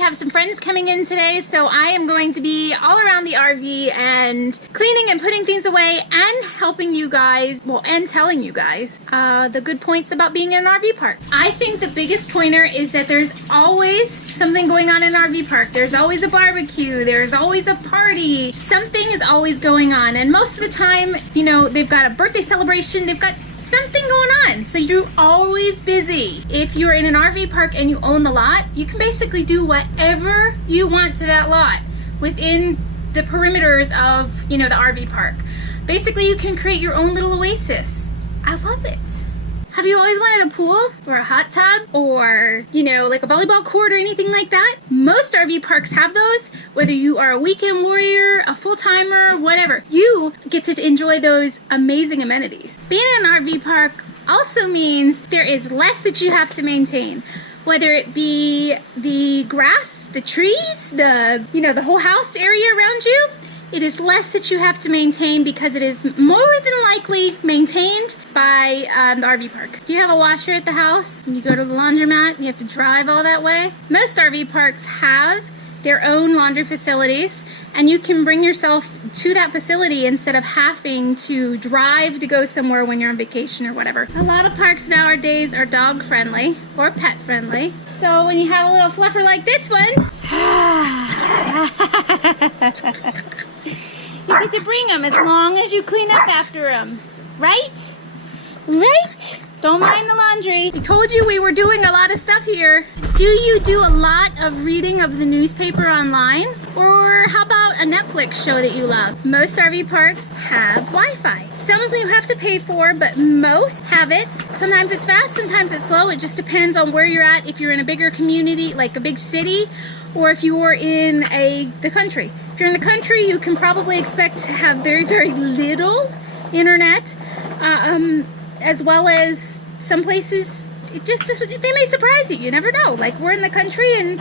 have some friends coming in today, so I am going to be all around the RV and cleaning and putting things away and helping you guys, well, and telling you guys the good points about being in an RV park. I think the biggest pointer is that there's always something going on in an RV park. There's always a barbecue, there's always a party, something is always going on, and most of the time, you know, they've got a birthday celebration, they've got something going on, so you're always busy. If you're in an RV park and you own the lot, you can basically do whatever you want to that lot within the perimeters of, you know, the RV park. Basically, you can create your own little oasis. I love it. Have you always wanted a pool or a hot tub or, you know, like a volleyball court or anything like that? Most RV parks have those. Whether you are a weekend warrior, a full-timer, whatever, you get to enjoy those amazing amenities. Being in an RV park also means there is less that you have to maintain. Whether it be the grass, the trees, the, you know, the whole house area around you, it is less that you have to maintain because it is more than likely maintained by the RV park. Do you have a washer at the house? And you go to the laundromat and you have to drive all that way? Most RV parks have their own laundry facilities, and you can bring yourself to that facility instead of having to drive to go somewhere when you're on vacation or whatever. A lot of parks nowadays are dog friendly or pet friendly. So when you have a little fluffer like this one, you get to bring them as long as you clean up after them. Right? Right? Don't mind the laundry. I told you we were doing a lot of stuff here. Do you do a lot of reading of the newspaper online? Or how about a Netflix show that you love? Most RV parks have Wi-Fi. Some of them you have to pay for, but most have it. Sometimes it's fast, sometimes it's slow. It just depends on where you're at. If you're in a bigger community, like a big city, or if you're in the country. If you're in the country, you can probably expect to have very, very little internet, as well as some places, they may surprise you. You never know. Like, we're in the country and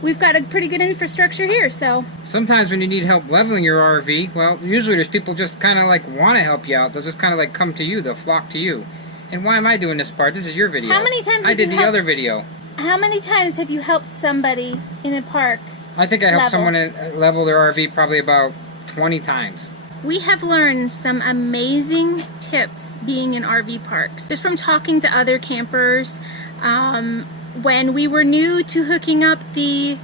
we've got a pretty good infrastructure here, so. Sometimes when you need help leveling your RV, well, usually there's people just kind of like want to help you out. They'll just kind of like come to you. They'll flock to you. And why am I doing this part? This is your video. How many times I did the other video. How many times have you helped somebody in a park? I think I helped someone level their RV probably about 20 times. We have learned some amazing tips being in RV parks. Just from talking to other campers. When we were new to hooking up the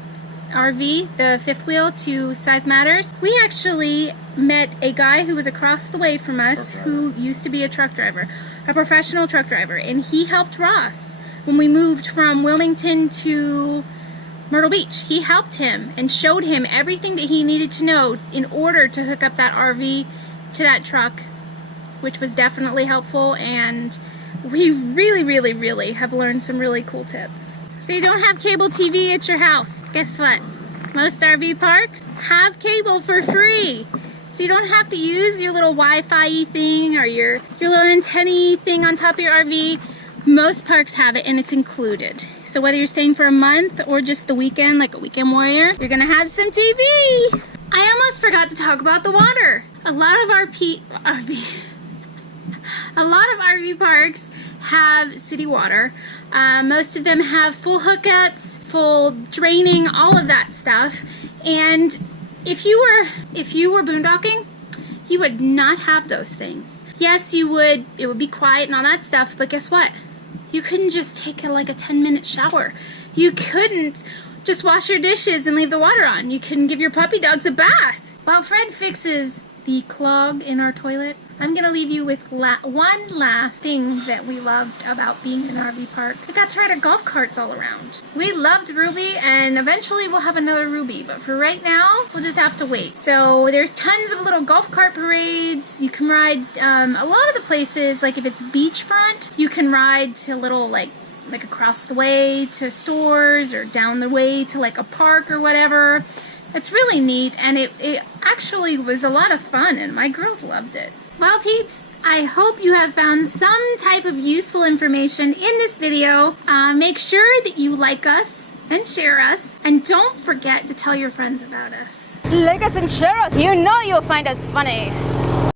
RV, the fifth wheel, to Size Matters, we actually met a guy who was across the way from us who used to be a truck driver, a professional truck driver, and he helped Ross when we moved from Wilmington to Myrtle Beach. He helped him and showed him everything that he needed to know in order to hook up that RV to that truck, which was definitely helpful, and we really have learned some really cool tips. So you don't have cable TV at your house. Guess what? Most RV parks have cable for free. So you don't have to use your little Wi-Fi thing or your little antenna thing on top of your RV. Most parks have it and it's included. So whether you're staying for a month or just the weekend, like a weekend warrior, you're gonna have some TV. I almost forgot to talk about the water. A lot of RV parks have city water. Most of them have full hookups, full draining, all of that stuff. And if you were boondocking, you would not have those things. Yes, you would. It would be quiet and all that stuff, but guess what? You couldn't just take like a 10-minute shower. You couldn't just wash your dishes and leave the water on. You couldn't give your puppy dogs a bath. While Fred fixes the clog in our toilet, I'm gonna leave you with one last thing that we loved about being in an RV park. We got to ride our golf carts all around. We loved Ruby, and eventually we'll have another Ruby, but for right now, we'll just have to wait. So there's tons of little golf cart parades. You can ride a lot of the places, like if it's beachfront, you can ride to little like across the way to stores or down the way to like a park or whatever. It's really neat, and it actually was a lot of fun, and my girls loved it. Well, peeps, I hope you have found some type of useful information in this video. Make sure that you like us and share us, and don't forget to tell your friends about us. Like us and share us, you know you'll find us funny.